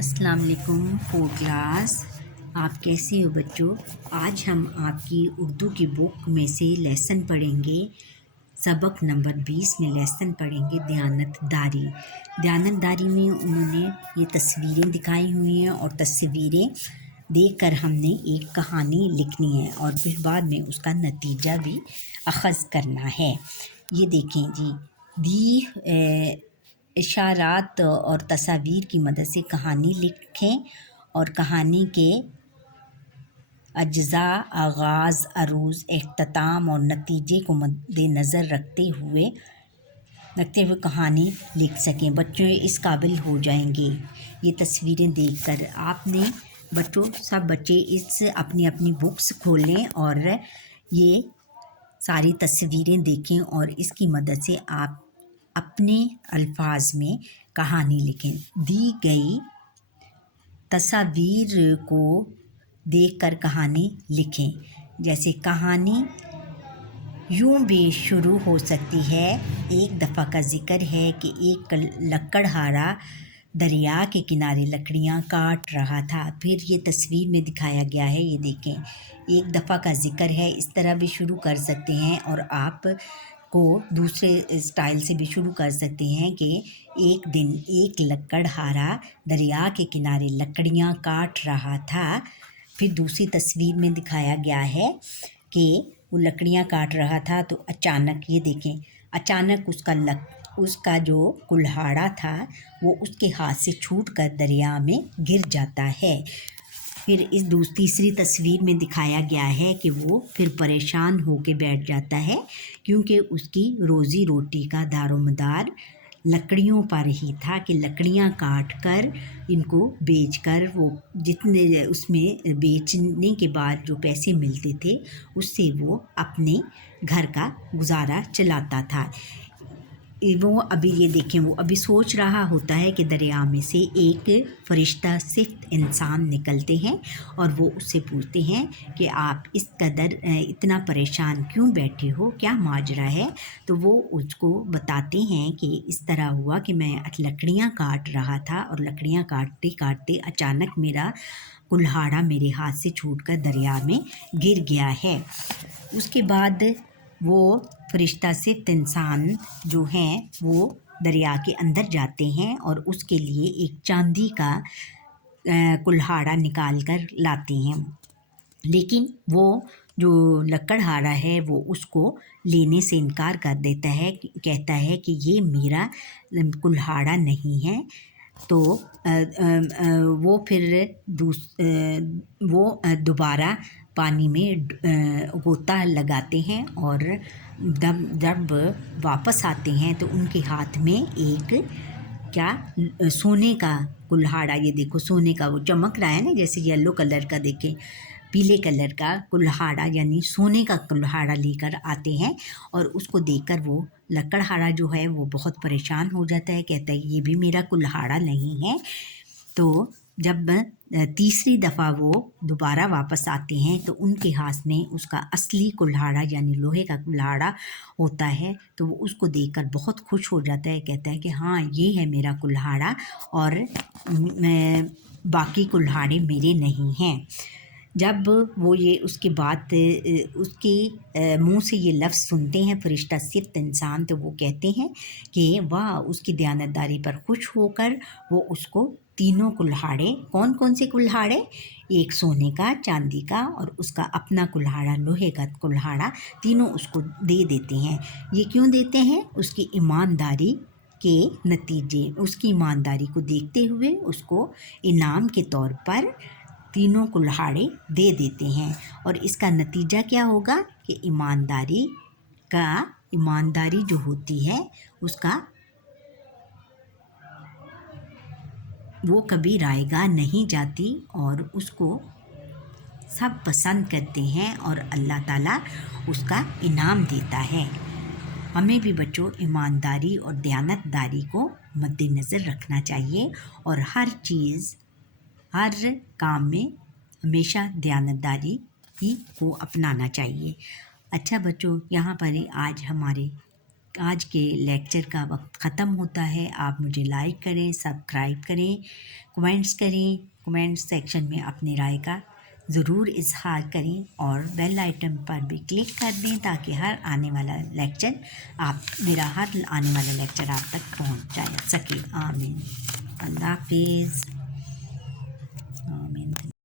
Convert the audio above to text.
السلام علیکم fourth class, آپ کیسے ہو بچوں؟ آج ہم آپ کی اردو کی بک میں سے لیسن پڑھیں گے۔ سبق نمبر 20 میں لیسن پڑھیں گے دیانت داری۔ دیانت داری میں انہوں نے یہ تصویریں دکھائی ہوئی ہیں اور تصویریں دیکھ کر ہم نے ایک کہانی لکھنی ہے اور پھر بعد میں اس کا نتیجہ بھی اخذ کرنا ہے۔ یہ دیکھیں جی، اشارات اور تصاویر کی مدد سے کہانی لکھیں اور کہانی کے اجزاء، آغاز، عروض، اختتام اور نتیجے کو مد نظر رکھتے ہوئے کہانی لکھ سکیں۔ بچوں اس قابل ہو جائیں گے یہ تصویریں دیکھ کر۔ آپ نے بچوں سب بچے اس اپنی اپنی بکس کھولیں اور یہ ساری تصویریں دیکھیں اور اس کی مدد سے آپ اپنے الفاظ میں کہانی لکھیں۔ دی گئی تصاویر کو دیکھ کر کہانی لکھیں۔ جیسے کہانی یوں بھی شروع ہو سکتی ہے۔ ایک دفعہ کا ذکر ہے کہ ایک لکڑہارا دریا کے کنارے لکڑیاں کاٹ رہا تھا۔ پھر یہ تصویر میں دکھایا گیا ہے، یہ دیکھیں۔ ایک دفعہ کا ذکر ہے، اس طرح بھی شروع کر سکتے ہیں اور آپ کو دوسرے اسٹائل سے بھی شروع کر سکتے ہیں کہ ایک دن ایک لکڑہارا دریا کے کنارے لکڑیاں کاٹ رہا تھا۔ پھر دوسری تصویر میں دکھایا گیا ہے کہ وہ لکڑیاں کاٹ رہا تھا تو اچانک، یہ دیکھیں، اچانک اس کا جو کلہاڑا تھا وہ اس کے ہاتھ سے چھوٹ کر دریا میں گر جاتا ہے۔ پھر اس تیسری تصویر میں دکھایا گیا ہے کہ وہ پھر پریشان ہو کے بیٹھ جاتا ہے کیونکہ اس کی روزی روٹی کا دار و مدار لکڑیوں پر ہی تھا کہ لکڑیاں کاٹ کر ان کو بیچ کر وہ جتنے اس میں بیچنے کے بعد جو پیسے ملتے تھے اس سے وہ اپنے گھر کا گزارا چلاتا تھا۔ وہ ابھی یہ دیکھیں، وہ ابھی سوچ رہا ہوتا ہے کہ دریا میں سے ایک فرشتہ صفت انسان نکلتے ہیں اور وہ اس سے پوچھتے ہیں کہ آپ اس قدر اتنا پریشان کیوں بیٹھے ہو، کیا ماجرا ہے؟ تو وہ اس کو بتاتے ہیں کہ اس طرح ہوا کہ میں لکڑیاں کاٹ رہا تھا اور لکڑیاں کاٹتے کاٹتے اچانک میرا کلہاڑا میرے ہاتھ سے چھوٹ کر دریا میں گر گیا ہے۔ اس کے بعد وہ فرشتہ صفت انسان جو ہیں وہ دریا کے اندر جاتے ہیں اور اس کے لیے ایک چاندی کا کلہاڑا نکال کر لاتے ہیں، لیکن وہ جو لکڑہارا ہے وہ اس کو لینے سے انکار کر دیتا ہے، کہتا ہے کہ یہ میرا کلہاڑا نہیں ہے۔ تو وہ پھر وہ دوبارہ پانی میں غوطہ لگاتے ہیں اور جب واپس آتے ہیں تو ان کے ہاتھ میں ایک سونے کا کلہاڑا، یہ دیکھو سونے کا وہ چمک رہا ہے نا، جیسے یلو کلر کا، دیکھیں پیلے کلر کا کلہاڑا یعنی سونے کا کلہاڑا لے کر آتے ہیں اور اس کو دیکھ کر وہ لکڑہارا جو ہے وہ بہت پریشان ہو جاتا ہے، کہتا ہے یہ بھی میرا کلہاڑا نہیں ہے۔ تو جب تیسری دفعہ وہ دوبارہ واپس آتے ہیں تو ان کے ہاتھ میں اس کا اصلی کلہاڑا یعنی لوہے کا کلہاڑا ہوتا ہے، تو وہ اس کو دیکھ کر بہت خوش ہو جاتا ہے، کہتا ہے کہ ہاں یہ ہے میرا کلہاڑا اور باقی کلہاڑے میرے نہیں ہیں۔ جب وہ یہ اس کے بعد اس کے منہ سے یہ لفظ سنتے ہیں فرشتہ صفت انسان، تو وہ کہتے ہیں کہ واہ، اس کی دیانتداری پر خوش ہو کر وہ اس کو تینوں کلہاڑے، کون کون سے کلہاڑے، ایک سونے کا، چاندی کا اور اس کا اپنا کلہاڑا لوہے کا کلہاڑا، تینوں اس کو دے دیتے ہیں۔ یہ کیوں دیتے ہیں؟ اس کی ایمانداری کے نتیجے، اس کی ایمانداری کو دیکھتے ہوئے اس کو انعام کے طور پر تینوں کلہاڑے دے دیتے ہیں۔ اور اس کا نتیجہ کیا ہوگا کہ ایمانداری جو ہوتی ہے اس کا وہ کبھی رائیگاں نہیں جاتی اور اس کو سب پسند کرتے ہیں اور اللہ تعالیٰ اس کا انعام دیتا ہے۔ ہمیں بھی بچوں ایمانداری اور دیانتداری کو مد نظر رکھنا چاہیے اور ہر کام میں ہمیشہ دیانتداری ہی کو اپنانا چاہیے۔ اچھا بچوں، یہاں پر ہی آج ہمارے آج کے لیکچر کا وقت ختم ہوتا ہے. آپ مجھے لائک کریں، سبسکرائب کریں، کمنٹس کریں. کمنٹ سیکشن میں اپنی رائے کا ضرور اظہار کریں اور بیل آئٹن پر بھی کلک کر دیں تاکہ ہر آنے والا لیکچر آپ تک پہنچ جا سکے. آمین. اللہ حافظ.